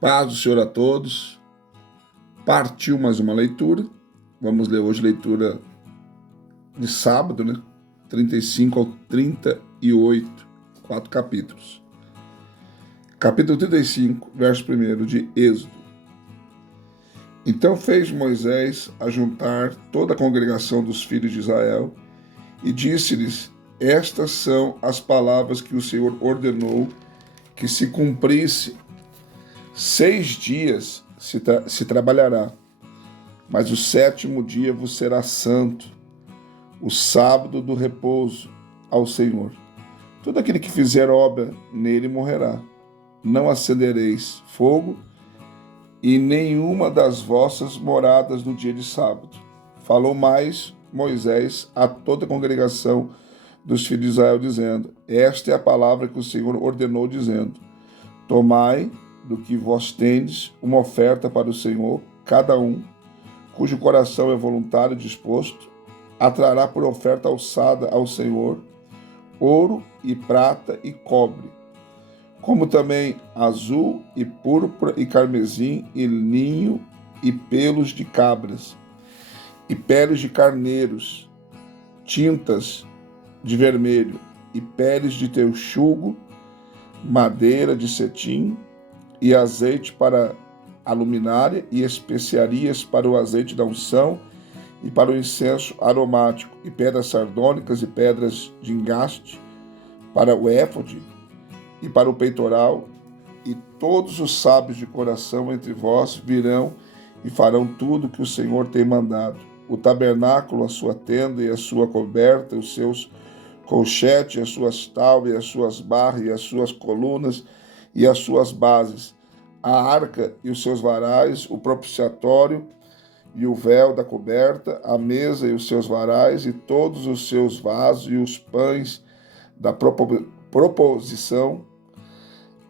Paz do Senhor a todos. Partiu mais uma leitura. Vamos ler hoje leitura de sábado, 35 ao 38, 4 capítulos. Capítulo 35, verso 1 de Êxodo. Então fez Moisés ajuntar toda a congregação dos filhos de Israel e disse-lhes: Estas são as palavras que o Senhor ordenou que se cumprisse. 6 dias se trabalhará, mas o 7º dia vos será santo, o sábado do repouso ao Senhor. Todo aquele que fizer obra nele morrerá. Não acendereis fogo e nenhuma das vossas moradas no dia de sábado. Falou mais Moisés a toda a congregação dos filhos de Israel, dizendo: Esta é a palavra que o Senhor ordenou, dizendo: Tomai do que vós tendes uma oferta para o Senhor, cada um, cujo coração é voluntário e disposto, atrará por oferta alçada ao Senhor ouro e prata e cobre, como também azul e púrpura e carmesim e linho e pelos de cabras e peles de carneiros, tintas de vermelho e peles de texugo, madeira de cetim e azeite para a luminária e especiarias para o azeite da unção e para o incenso aromático e pedras sardônicas e pedras de engaste para o éfode e para o peitoral, e todos os sábios de coração entre vós virão e farão tudo que o Senhor tem mandado: o tabernáculo, a sua tenda e a sua coberta, os seus colchetes, as suas tábuas, as suas barras e as suas colunas e as suas bases, a arca e os seus varais, o propiciatório e o véu da coberta, a mesa e os seus varais, e todos os seus vasos e os pães da proposição,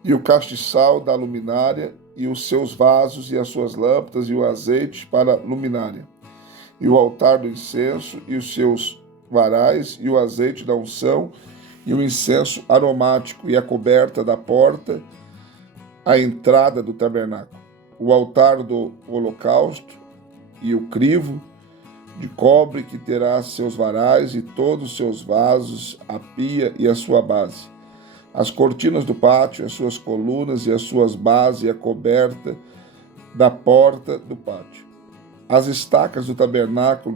e o castiçal da luminária, e os seus vasos e as suas lâmpadas, e o azeite para a luminária, e o altar do incenso, e os seus varais, e o azeite da unção, e o incenso aromático, e a coberta da porta, a entrada do tabernáculo, o altar do holocausto, e o crivo de cobre que terá seus varais, e todos os seus vasos, a pia e a sua base, as cortinas do pátio, as suas colunas e as suas bases, e a coberta da porta do pátio, as estacas do tabernáculo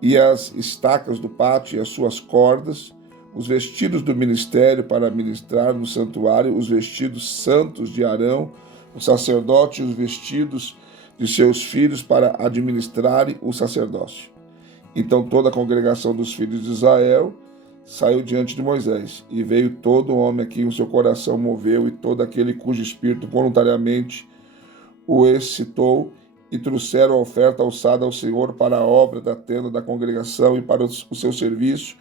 e as estacas do pátio e as suas cordas, os vestidos do ministério para ministrar no santuário, os vestidos santos de Arão, o sacerdote, e os vestidos de seus filhos para administrarem o sacerdócio. Então toda a congregação dos filhos de Israel saiu diante de Moisés, e veio todo homem a quem o seu coração moveu, e todo aquele cujo espírito voluntariamente o excitou, e trouxeram a oferta alçada ao Senhor para a obra da tenda da congregação e para o seu serviço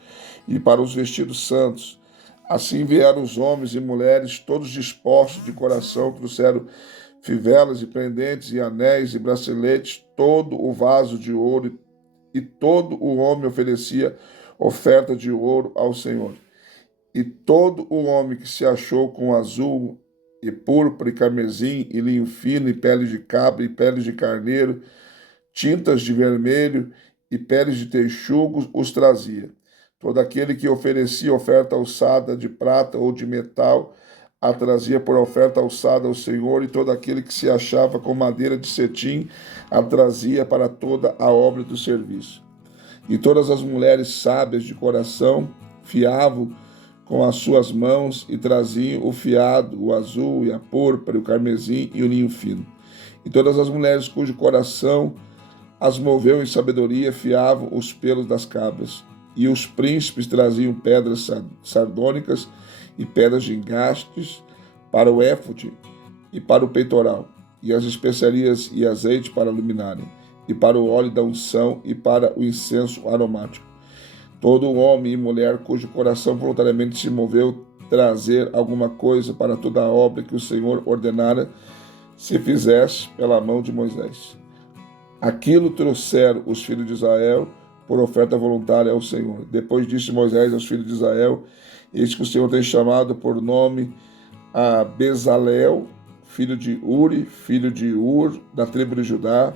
e para os vestidos santos. Assim vieram os homens e mulheres, todos dispostos de coração, trouxeram fivelas e pendentes e anéis e braceletes, todo o vaso de ouro, e todo o homem oferecia oferta de ouro ao Senhor. E todo o homem que se achou com azul e púrpura e carmesim e linho fino e pele de cabra e peles de carneiro, tintas de vermelho e peles de texugos os trazia. Todo aquele que oferecia oferta alçada de prata ou de metal a trazia por oferta alçada ao Senhor, e todo aquele que se achava com madeira de cetim a trazia para toda a obra do serviço. E todas as mulheres sábias de coração fiavam com as suas mãos e traziam o fiado, o azul e a púrpura, o carmesim e o linho fino. E todas as mulheres cujo coração as moveu em sabedoria fiavam os pelos das cabras. E os príncipes traziam pedras sardônicas e pedras de engastes para o éfode e para o peitoral, e as especiarias e azeite para a luminária, e para o óleo da unção e para o incenso aromático. Todo homem e mulher cujo coração voluntariamente se moveu trazer alguma coisa para toda a obra que o Senhor ordenara se fizesse pela mão de Moisés. Aquilo trouxeram os filhos de Israel por oferta voluntária ao Senhor. Depois disse Moisés aos filhos de Israel: Eis que o Senhor tem chamado por nome a Bezalel, filho de Uri, filho de Ur, da tribo de Judá,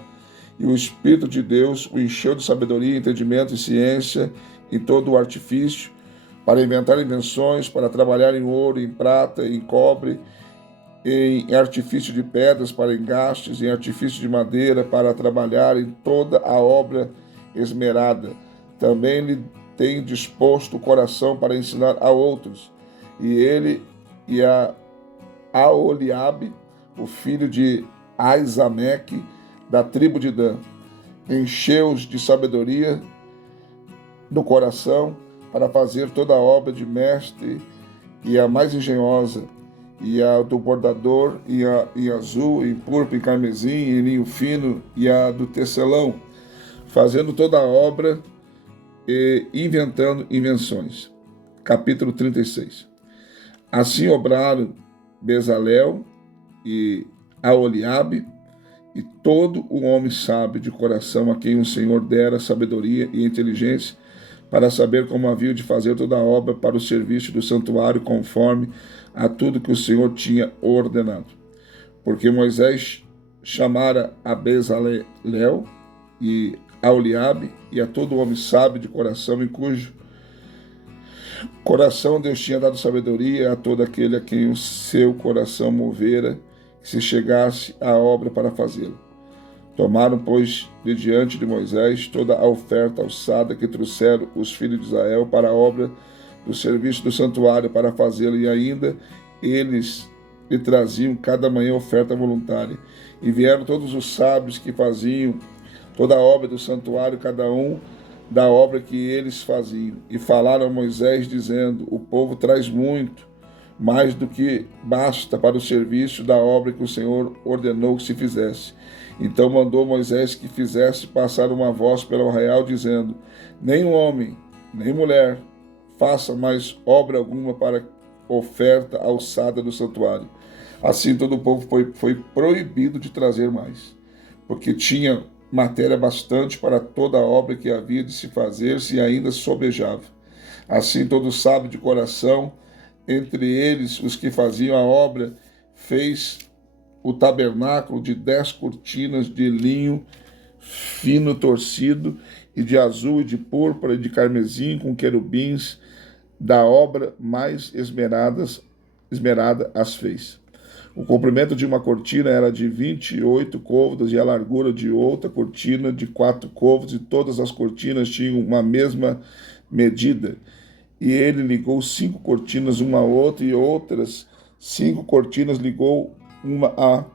e o Espírito de Deus o encheu de sabedoria, entendimento e ciência em todo o artifício, para inventar invenções, para trabalhar em ouro, em prata, em cobre, em artifício de pedras para engastes, em artifício de madeira para trabalhar em toda a obra esmerada. Também lhe tem disposto o coração para ensinar a outros. E ele e a Aholiabe, o filho de Aizameque, da tribo de Dan, encheu-os de sabedoria do coração para fazer toda a obra de mestre, e a mais engenhosa, e a do bordador, e a em azul, em púrpura, em carmesim, em linho fino, e a do tecelão, fazendo toda a obra e inventando invenções. Capítulo 36. Assim obraram Bezalel e Aholiabe, e todo o homem sábio de coração, a quem o Senhor dera sabedoria e inteligência, para saber como havia de fazer toda a obra para o serviço do santuário, conforme a tudo que o Senhor tinha ordenado. Porque Moisés chamara a Bezalel e a Aholiabe e a todo homem sábio de coração, em cujo coração Deus tinha dado sabedoria, a todo aquele a quem o seu coração movera, que se chegasse à obra para fazê-la. Tomaram, pois, de diante de Moisés toda a oferta alçada que trouxeram os filhos de Israel para a obra do serviço do santuário para fazê-la, e ainda eles lhe traziam cada manhã oferta voluntária. E vieram todos os sábios que faziam toda a obra do santuário, cada um da obra que eles faziam. E falaram a Moisés, dizendo: o povo traz muito, mais do que basta para o serviço da obra que o Senhor ordenou que se fizesse. Então mandou Moisés que fizesse passar uma voz pelo arraial, dizendo: nem homem, nem mulher faça mais obra alguma para oferta alçada do santuário. Assim todo o povo foi proibido de trazer mais, porque tinha matéria bastante para toda a obra que havia de se fazer, se ainda sobejava. Assim todo sábio de coração, entre eles os que faziam a obra, fez o tabernáculo de 10 cortinas de linho fino torcido, e de azul, e de púrpura, e de carmesim, com querubins, da obra mais esmerada as fez. O comprimento de uma cortina era de 28 côvados, e a largura de outra cortina de 4 côvados, e todas as cortinas tinham uma mesma medida. E ele ligou 5 cortinas uma à outra, e outras 5 cortinas ligou uma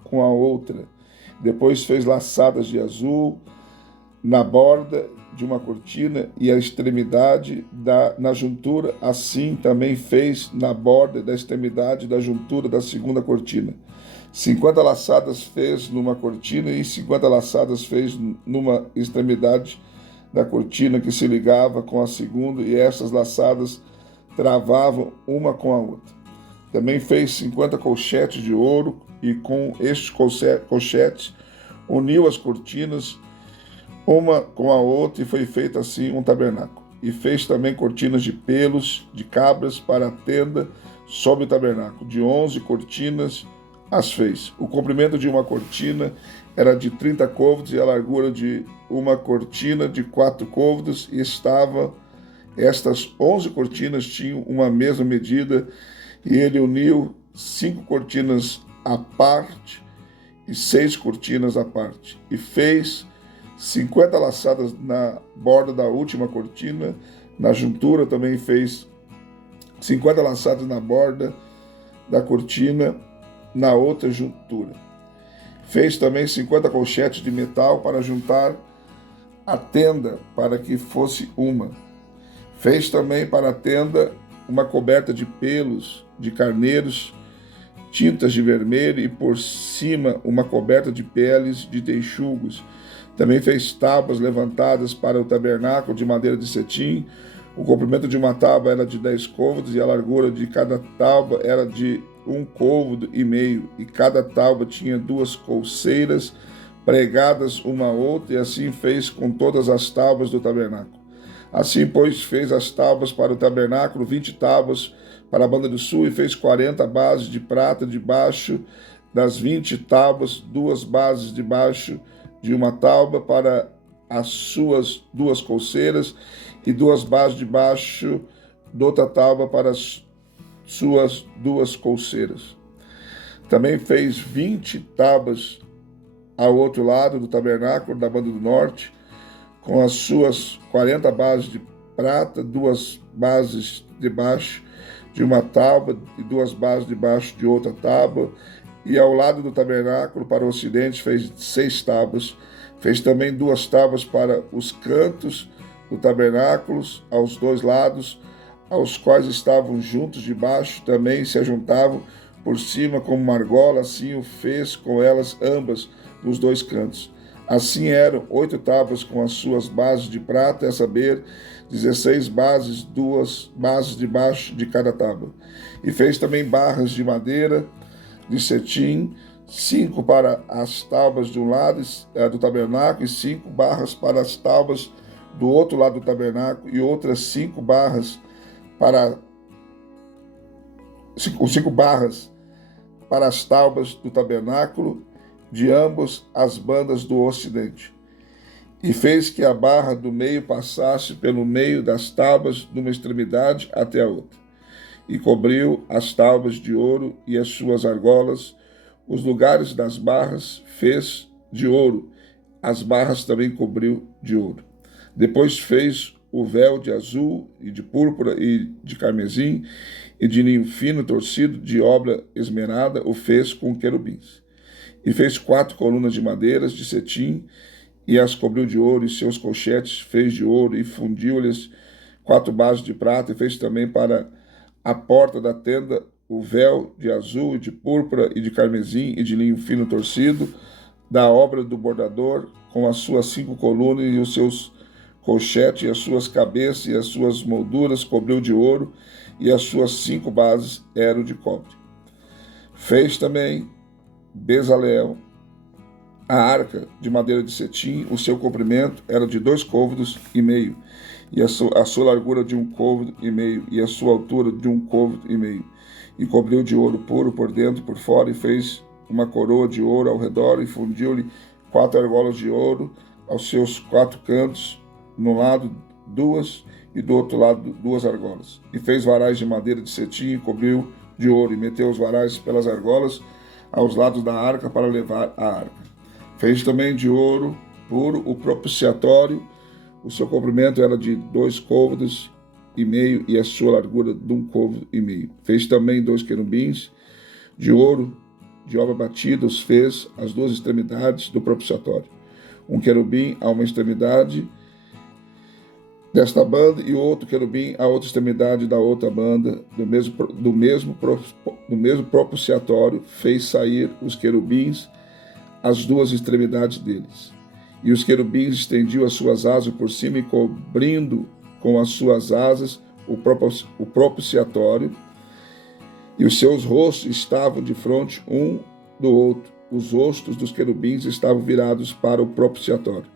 com a outra. Depois fez laçadas de azul na borda de uma cortina e a extremidade na juntura. Assim também fez na borda da extremidade da juntura da segunda cortina. 50 laçadas fez numa cortina, e 50 laçadas fez numa extremidade da cortina que se ligava com a segunda, e essas laçadas travavam uma com a outra. Também fez 50 colchetes de ouro, e com estes colchetes uniu as cortinas uma com a outra, e foi feito assim um tabernáculo. E fez também cortinas de pelos de cabras para a tenda sobre o tabernáculo. De 11 cortinas as fez. O comprimento de uma cortina era de 30 côvados, e a largura de uma cortina de 4 côvados, e estas 11 cortinas tinham uma mesma medida, e ele uniu 5 cortinas à parte e 6 cortinas à parte, e fez 50 laçadas na borda da última cortina. Na juntura também fez 50 laçadas na borda da cortina na outra juntura. Fez também 50 colchetes de metal para juntar a tenda, para que fosse uma. Fez também para a tenda uma coberta de pelos de carneiros, tintas de vermelho, e por cima uma coberta de peles de texugos. Também fez tábuas levantadas para o tabernáculo de madeira de cetim. O comprimento de uma tábua era de 10 côvados, e a largura de cada tábua era de 1,5 côvado, e cada tábua tinha 2 colseiras pregadas uma à outra, e assim fez com todas as tábuas do tabernáculo. Assim, pois, fez as tábuas para o tabernáculo, 20 tábuas para a banda do sul, e fez 40 bases de prata debaixo das 20 tábuas, 2 bases debaixo de uma tábua para as suas 2 colcheiras, e 2 bases debaixo de outra tábua para as suas 2 colcheiras. Também fez 20 tábuas ao outro lado do tabernáculo da banda do norte, com as suas 40 bases de prata, 2 bases debaixo de uma tábua e 2 bases debaixo de outra tábua. E ao lado do tabernáculo, para o ocidente, fez 6 tábuas. Fez também 2 tábuas para os cantos do tabernáculo, aos 2 lados, aos quais estavam juntos debaixo, também se ajuntavam por cima como uma argola, assim o fez com elas ambas, nos 2 cantos. Assim eram 8 tábuas com as suas bases de prata, a saber, 16 bases, 2 bases debaixo de cada tábua. E fez também barras de madeira de cetim, 5 para as tábuas de um lado do tabernáculo, e 5 barras para as tábuas do outro lado do tabernáculo, e outras 5 barras para 5 barras para as tábuas do tabernáculo de ambas as bandas do ocidente. E fez que a barra do meio passasse pelo meio das tábuas de uma extremidade até a outra. E cobriu as tábuas de ouro e as suas argolas, os lugares das barras fez de ouro, as barras também cobriu de ouro. Depois fez o véu de azul e de púrpura e de carmesim e de linho fino torcido, de obra esmerada, o fez com querubins. E fez 4 colunas de madeiras de cetim, e as cobriu de ouro, e seus colchetes fez de ouro, e fundiu-lhes 4 bases de prata, e fez também para a porta da tenda o véu de azul, e de púrpura, e de carmesim, e de linho fino torcido, da obra do bordador, com as suas 5 colunas, e os seus colchetes, e as suas cabeças, e as suas molduras cobriu de ouro, e as suas 5 bases eram de cobre. Fez também Bezaleel a arca de madeira de cetim, o seu comprimento era de 2 côvados e meio, e a sua largura de 1 côvado e meio, e a sua altura de 1 côvado e meio, e cobriu de ouro puro por dentro e por fora, e fez uma coroa de ouro ao redor, e fundiu-lhe 4 argolas de ouro aos seus 4 cantos, no lado 2 e do outro lado 2 argolas, e fez varais de madeira de cetim, e cobriu de ouro, e meteu os varais pelas argolas aos lados da arca para levar a arca. Fez também de ouro puro o propiciatório, o seu comprimento era de 2 côvados e meio, e a sua largura de 1 côvado e meio. Fez também 2 querubins de ouro, de obra batida, os fez às 2 extremidades do propiciatório. Um querubim a uma extremidade desta banda, e outro querubim a outra extremidade da outra banda, do mesmo propiciatório. Fez sair os querubins as 2 extremidades deles. E os querubins estendiam as suas asas por cima, e cobrindo com as suas asas o propiciatório, e os seus rostos estavam de frente um do outro. Os rostos dos querubins estavam virados para o propiciatório.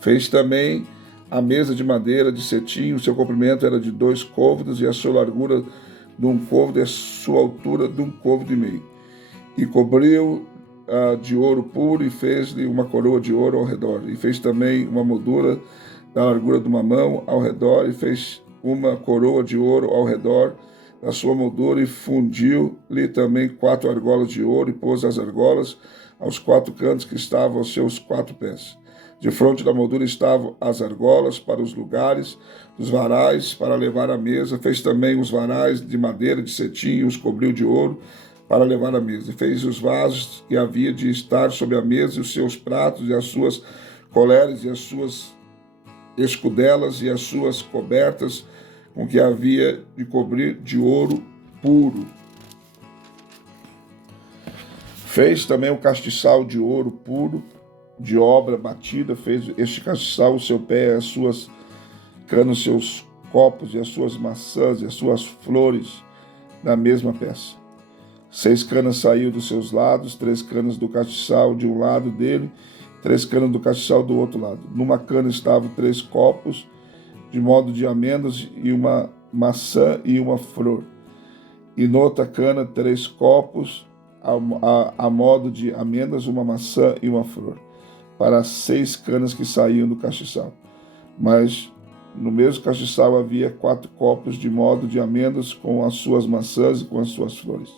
Fez também a mesa de madeira de cetim, o seu comprimento era de 2 côvados, e a sua largura de 1 côvado, e a sua altura de 1 côvado e meio. E cobriu de ouro puro, e fez-lhe uma coroa de ouro ao redor. E fez também uma moldura da largura de uma mão ao redor, e fez uma coroa de ouro ao redor da sua moldura, e fundiu-lhe também 4 argolas de ouro, e pôs as argolas aos 4 cantos que estavam aos seus 4 pés. De fronte da moldura estavam as argolas para os lugares dos varais para levar a mesa. Fez também os varais de madeira de cetim, e os cobriu de ouro para levar a mesa. E fez os vasos que havia de estar sobre a mesa, e os seus pratos, e as suas colheres, e as suas escudelas, e as suas cobertas, com que havia de cobrir de ouro puro. Fez também o castiçal de ouro puro, de obra batida. Fez este castiçal, o seu pé, as suas canas, os seus copos, e as suas maçãs, e as suas flores, na mesma peça. 6 canas saíam dos seus lados, 3 canas do castiçal de um lado dele, 3 canas do castiçal do outro lado. Numa cana estavam 3 copos, de modo de amêndoas, e uma maçã e uma flor. e noutra cana 3 copos, a modo de amêndoas, uma maçã e uma flor, para as 6 canas que saíam do castiçal. Mas no mesmo castiçal havia 4 copos de modo de amêndoas, com as suas maçãs e com as suas flores.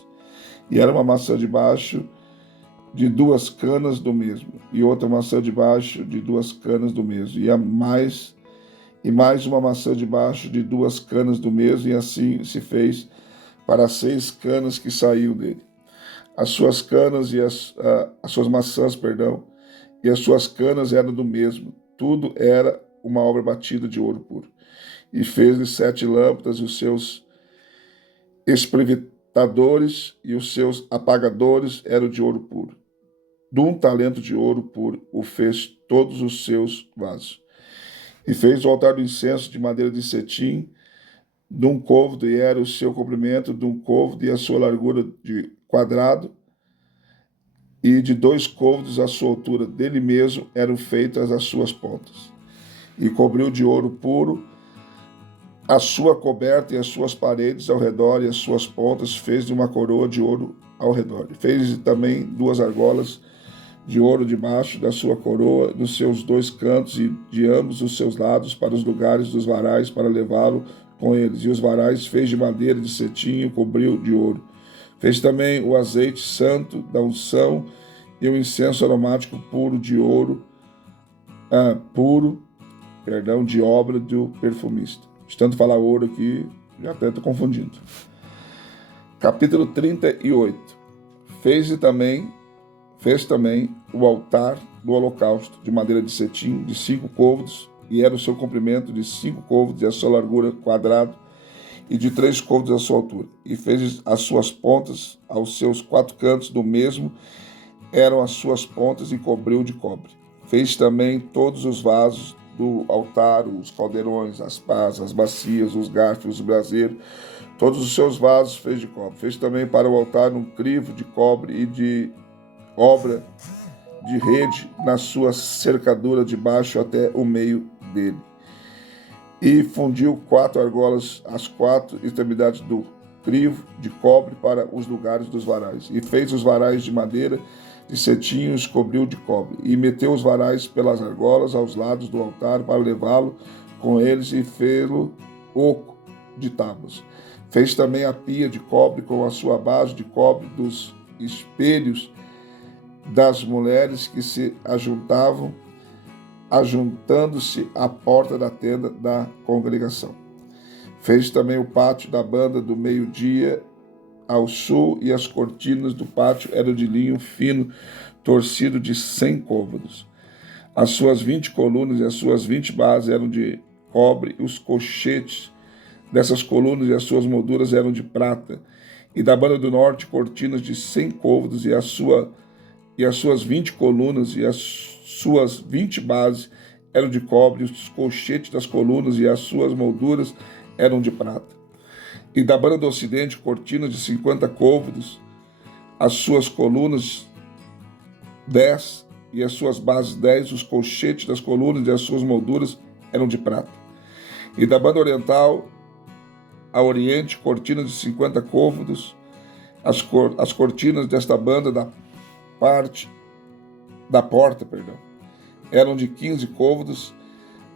E era uma maçã debaixo de 2 canas do mesmo, e outra maçã debaixo de 2 canas do mesmo, e mais uma maçã debaixo de 2 canas do mesmo, e assim se fez para as 6 canas que saíam dele. As suas canas e as suas maçãs, e as suas canas eram do mesmo. Tudo era uma obra batida de ouro puro. E fez-lhe 7 lâmpadas, e os seus espreitadores e os seus apagadores eram de ouro puro. De 1 talento de ouro puro o fez todos os seus vasos. E fez o altar do incenso de madeira de cetim, de 1 côvado, e era o seu comprimento de 1 côvado, e a sua largura de quadrado, e de 2 côvados a sua altura. Dele mesmo eram feitas as suas pontas. E cobriu de ouro puro a sua coberta e as suas paredes ao redor, e as suas pontas fez de uma coroa de ouro ao redor. Fez também 2 argolas de ouro debaixo da sua coroa, nos seus 2 cantos e de ambos os seus lados, para os lugares dos varais, para levá-lo com eles. E os varais fez de madeira de cetim e cobriu de ouro. Fez também o azeite santo da unção e o incenso aromático puro de ouro, de obra do perfumista. De tanto falar ouro aqui, já até estou confundindo. Capítulo 38. Fez também o altar do holocausto de madeira de cetim, de 5 côvados, e era o seu comprimento de 5 côvados, e a sua largura quadrado, e de 3 côvados a sua altura. E fez as suas pontas aos seus 4 cantos do mesmo, eram as suas pontas, e cobriu de cobre. Fez também todos os vasos do altar, os caldeirões, as pás, as bacias, os garfos, o braseiro, todos os seus vasos fez de cobre. Fez também para o altar um crivo de cobre e de obra de rede na sua cercadura de baixo até o meio dele. E fundiu 4 argolas, as 4 extremidades do crivo de cobre para os lugares dos varais. E fez os varais de madeira de cetim e os cobriu de cobre. E meteu os varais pelas argolas aos lados do altar para levá-lo com eles, e fê-lo oco de tábuas. Fez também a pia de cobre com a sua base de cobre dos espelhos das mulheres que se ajuntavam, ajuntando-se à porta da tenda da congregação. Fez também o pátio da banda do meio-dia ao sul, e as cortinas do pátio eram de linho fino, torcido de 100 côvados. As suas 20 colunas e as suas 20 bases eram de cobre, e os cochetes dessas colunas e as suas molduras eram de prata. E da banda do norte, cortinas de 100 côvados, e as suas 20 colunas e as suas 20 bases eram de cobre, os colchetes das colunas e as suas molduras eram de prata. E da banda do ocidente, cortinas de 50 côvados, as suas colunas 10 e as suas bases 10, os colchetes das colunas e as suas molduras eram de prata. E da banda oriental a oriente, cortinas de 50 côvados, as cortinas desta banda da porta, eram de 15 côvados,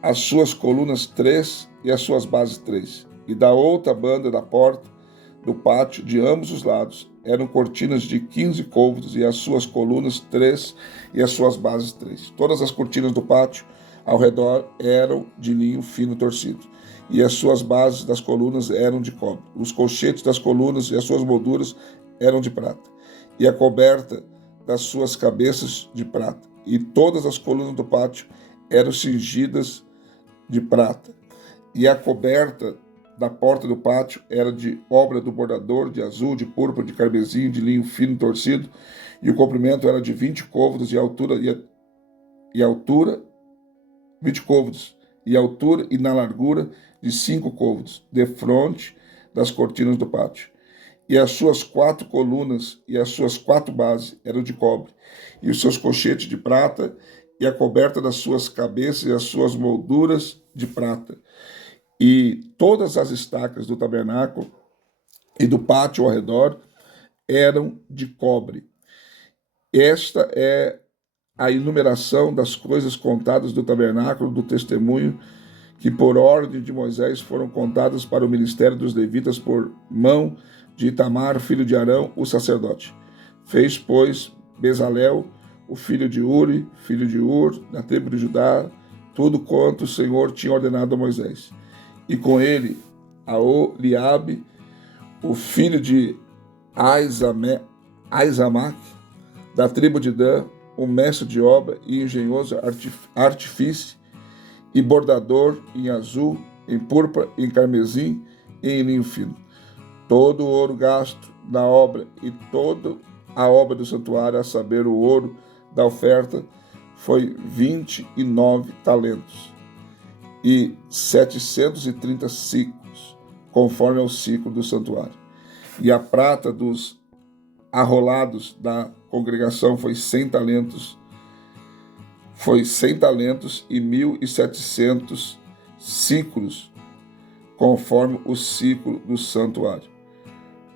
as suas colunas 3 e as suas bases 3. E da outra banda da porta do pátio, de ambos os lados, eram cortinas de 15 côvados, e as suas colunas 3 e as suas bases 3. Todas as cortinas do pátio ao redor eram de linho fino torcido, e as suas bases das colunas eram de cobre. Os colchetes das colunas e as suas molduras eram de prata, e a coberta das suas cabeças de prata. E todas as colunas do pátio eram cingidas de prata. E a coberta da porta do pátio era de obra do bordador, de azul, de púrpura, de carmesim, de linho fino torcido, e o comprimento era de 20 côvados, e a altura 20 côvados, e a altura e na largura de 5 côvados, defronte das cortinas do pátio. E as suas 4 colunas e as suas 4 bases eram de cobre, e os seus colchetes de prata, e a coberta das suas cabeças e as suas molduras de prata. E todas as estacas do tabernáculo e do pátio ao redor eram de cobre. Esta é a enumeração das coisas contadas do tabernáculo do testemunho, que por ordem de Moisés foram contadas para o ministério dos levitas por mão de Itamar, filho de Arão, o sacerdote. Fez, pois, Bezalel, o filho de Uri, filho de Ur, da tribo de Judá, tudo quanto o Senhor tinha ordenado a Moisés. E com ele, Aholiabe, o filho de Aizamac, da tribo de Dan, o mestre de obra e engenhoso artífice, e bordador em azul, em púrpura, em carmesim e em linho fino. Todo o ouro gasto na obra e toda a obra do santuário, a saber, o ouro da oferta, foi 29 talentos e 730 ciclos, conforme ao ciclo do santuário. E a prata dos arrolados da congregação foi 100 talentos, e 1.700 ciclos, conforme o ciclo do santuário.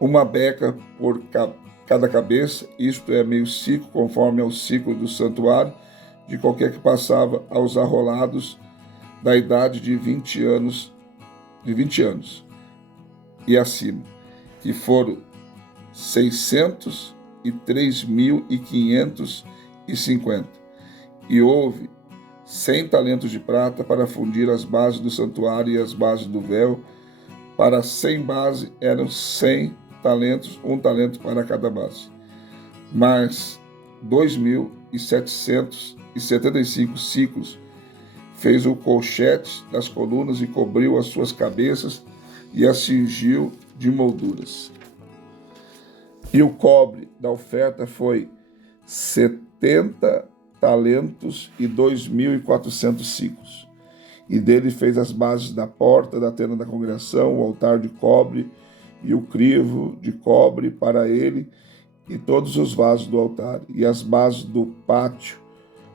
Uma beca por cada cabeça, isto é, meio ciclo, conforme ao ciclo do santuário, de qualquer que passava aos arrolados da idade de 20 anos e acima, que foram 603.550. E houve 100 talentos de prata para fundir as bases do santuário e as bases do véu. Para 100 bases eram 100 talentos, 1 talento para cada base. Mas 2.775 ciclos fez o colchete das colunas e cobriu as suas cabeças e as cingiu de molduras. E o cobre da oferta foi 70 talentos e 2.400 ciclos. E dele fez as bases da porta da tenda da congregação, o altar de cobre e o crivo de cobre para ele e todos os vasos do altar, e as bases do pátio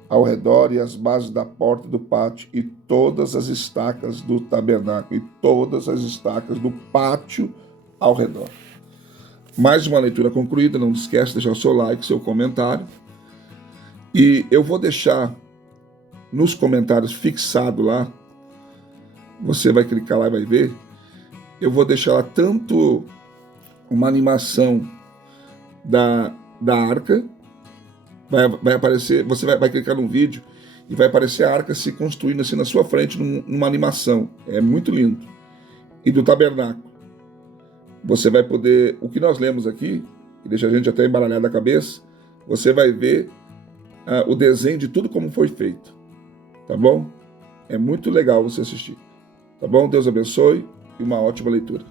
ao redor, e as bases da porta do pátio, e todas as estacas do tabernáculo, e todas as estacas do pátio ao redor. Mais uma leitura concluída, não esquece de deixar o seu like, seu comentário. E eu vou deixar nos comentários fixado lá, você vai clicar lá e vai ver, eu vou deixar lá tanto uma animação da arca, vai aparecer, você vai clicar no vídeo e vai aparecer a arca se construindo assim na sua frente, numa animação, é muito lindo, e do tabernáculo. Você vai poder, o que nós lemos aqui, que deixa a gente até embaralhado da cabeça, você vai ver o desenho de tudo como foi feito, tá bom? É muito legal você assistir, tá bom? Deus abençoe e uma ótima leitura.